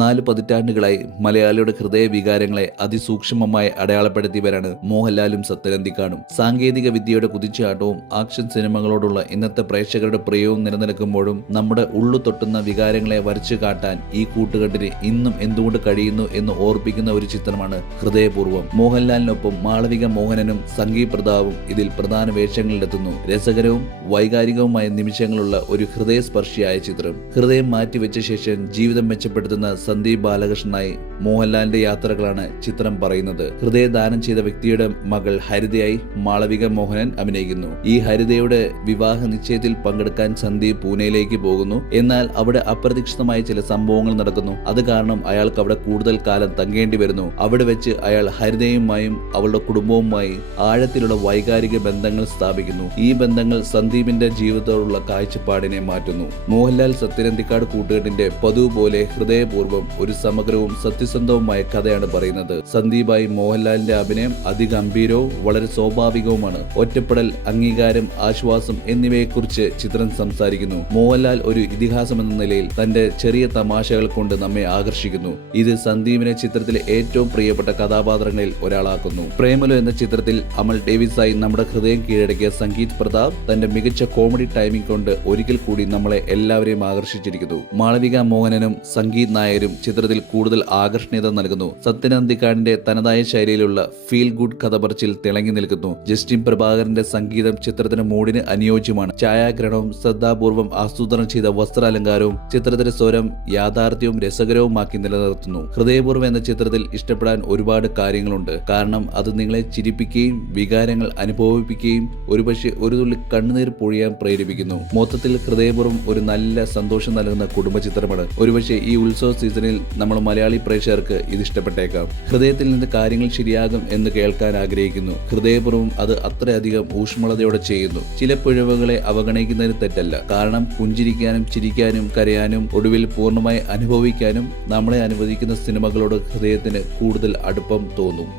4 പതിറ്റാണ്ടുകളായി മലയാളിയുടെ ഹൃദയ വികാരങ്ങളെ അതിസൂക്ഷ്മമായി അടയാളപ്പെടുത്തിയവരാണ് മോഹൻലാലും സത്യനന്ദിക്കാടും. സാങ്കേതിക വിദ്യയുടെ കുതിച്ചുചാട്ടവും ആക്ഷൻ സിനിമകളോടുള്ള ഇന്നത്തെ പ്രേക്ഷകരുടെ പ്രിയവും നിലനിൽക്കുമ്പോഴും നമ്മുടെ ഉള്ളു തൊട്ടുന്ന വികാരങ്ങളെ വരച്ചു കാട്ടാൻ ഈ കൂട്ടുകെട്ടിന് ഇന്നും എന്തുകൊണ്ട് കഴിയുന്നു എന്ന് ഓർപ്പിക്കുന്ന ഒരു ചിത്രമാണ് ഹൃദയപൂർവ്വം. മോഹൻലാലിനൊപ്പം മാളവിക മോഹനനും സംഗീത് പ്രതാപും ഇതിൽ പ്രധാന വേഷങ്ങളിലെത്തുന്നു. രസകരവും വൈകാരികവുമായ നിമിഷങ്ങളുള്ള ഒരു ഹൃദയസ്പർശിയായ ചിത്രം. ഹൃദയം മാറ്റിവെച്ച ശേഷം ജീവിതം മെച്ചപ്പെടുത്തുന്ന സന്ദീപ് ബാലകൃഷ്ണനായി മോഹൻലാലിന്റെ യാത്രകളാണ് ചിത്രം പറയുന്നത്. ഹൃദയദാനം ചെയ്ത വ്യക്തിയുടെ മകൾ ഹരിതയായി മാളവിക മോഹനൻ അഭിനയിക്കുന്നു. ഈ ഹരിതയുടെ വിവാഹ നിശ്ചയത്തിൽ പങ്കെടുക്കാൻ സന്ദീപ് പൂനെയിലേക്ക് പോകുന്നു. എന്നാൽ അവിടെ അപ്രതീക്ഷിതമായ ചില സംഭവങ്ങൾ നടക്കുന്നു. അത് കാരണം അയാൾക്ക് അവിടെ കൂടുതൽ കാലം തങ്ങേണ്ടി വരുന്നു. അവിടെ വെച്ച് അയാൾ ഹരിതയുമായും അവളുടെ കുടുംബവുമായി ആഴത്തിലുള്ള വൈകാരിക ബന്ധങ്ങൾ സ്ഥാപിക്കുന്നു. ഈ ബന്ധങ്ങൾ സന്ദീപിന്റെ ജീവിതത്തോടുള്ള കാഴ്ചപ്പാടിനെ മാറ്റുന്നു. മോഹൻലാൽ സത്യനന്ദിക്കാട് കൂട്ടുകെട്ടിന്റെ പതിവ് പോലെ ഹൃദയപൂർവ്വം ഒരു സമഗ്രവും സത്യസന്ധവുമായ കഥയാണ് പറയുന്നത്. സന്ദീപായി മോഹൻലാലിന്റെ അഭിനയം അതിഗംഭീരവും വളരെ സ്വാഭാവികവുമാണ്. ഒറ്റപ്പെടൽ, അംഗീകാരം, ആശ്വാസം എന്നിവയെക്കുറിച്ച് ചിത്രം സംസാരിക്കുന്നു. മോഹൻലാൽ ഒരു ഇതിഹാസം എന്ന നിലയിൽ തന്റെ ചെറിയ തമാശകൾ കൊണ്ട് നമ്മെ ആകർഷിക്കുന്നു. ഇത് സന്ദീപിനെ ചിത്രത്തിലെ ഏറ്റവും പ്രിയപ്പെട്ട കഥാപാത്രങ്ങളിൽ ഒരാളാക്കുന്നു. പ്രേമലു എന്ന ചിത്രത്തിൽ അമൽ ഡേവിസായി നമ്മുടെ ഹൃദയം കീഴടക്കിയ സംഗീത് പ്രതാപ് തന്റെ മികച്ച കോമഡി ടൈമിംഗ് കൊണ്ട് ഒരിക്കൽ കൂടി നമ്മളെ എല്ലാവരെയും ആകർഷിച്ചിരിക്കുന്നു. മാളവിക മോഹനനും സംഗീത് നായരും ചിത്രത്തിൽ കൂടുതൽ ആകർഷണീയത നൽകുന്നു. സത്യനന്ദിക്കാടിന്റെ തനതായ ശൈലിയിലുള്ള ഫീൽ ഗുഡ് കഥപറച്ചിൽ തിളങ്ങി നിൽക്കുന്നു. ജസ്റ്റിൻ പ്രഭാകരന്റെ സംഗീതം ചിത്രത്തിന് മൂഡിന് അനുയോജ്യമാണ്. ഛായാഗ്രഹണവും ശ്രദ്ധാപൂർവ്വം ആസൂത്രണം ചെയ്ത വസ്ത്രാലങ്കാരവും ചിത്രത്തിന്റെ സ്വരം യാഥാർത്ഥ്യവും രസകരവുമാക്കി നിലനിർത്തുന്നു. ഹൃദയപൂർവ്വം എന്ന ചിത്രത്തിൽ ഇഷ്ടപ്പെടാൻ ഒരുപാട് കാര്യങ്ങളുണ്ട്. കാരണം അത് നിങ്ങളെ ചിരിപ്പിക്കുകയും വികാരങ്ങൾ അനുഭവിപ്പിക്കുകയും ഒരുപക്ഷെ ഒരു തുള്ളി കണ്ണുനീർ പൊഴിയാൻ പ്രേരിപ്പിക്കുന്നു. മൊത്തത്തിൽ ഹൃദയപൂർവ്വം ഒരു നല്ല സന്തോഷം നൽകുന്ന കുടുംബ ചിത്രമാണ്. ഒരുപക്ഷെ ഈ ഉത്സവ സീസണിൽ നമ്മൾ മലയാളി പ്രേക്ഷകർക്ക് ഇത് ഇഷ്ടപ്പെട്ടേക്കാം. ഹൃദയത്തിൽ നിന്ന് കാര്യങ്ങൾ ശരിയാകും എന്ന് കേൾക്കാൻ ആഗ്രഹിക്കുന്നു. ഹൃദയപൂർവ്വം അത് അത്രയധികം ഊഷ്മളതയോടെ ചെയ്യുന്നു. ചില പിഴവുകളെ അവഗണിക്കുന്നതിന് തെറ്റല്ല. കാരണം പുഞ്ചിരിക്കാനും ചിരിക്കാനും കരയാനും ഒടുവിൽ പൂർണ്ണമായി അനുഭവിക്കാനും നമ്മളെ അനുവദിക്കുന്ന സിനിമകളോട് ഹൃദയത്തിന് കൂടുതൽ അടുപ്പം തോന്നും.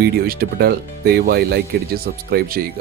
വീഡിയോ ഇഷ്ടപ്പെട്ടാൽ ദയവായി ലൈക്ക് അടിച്ച് സബ്സ്ക്രൈബ് ചെയ്യുക.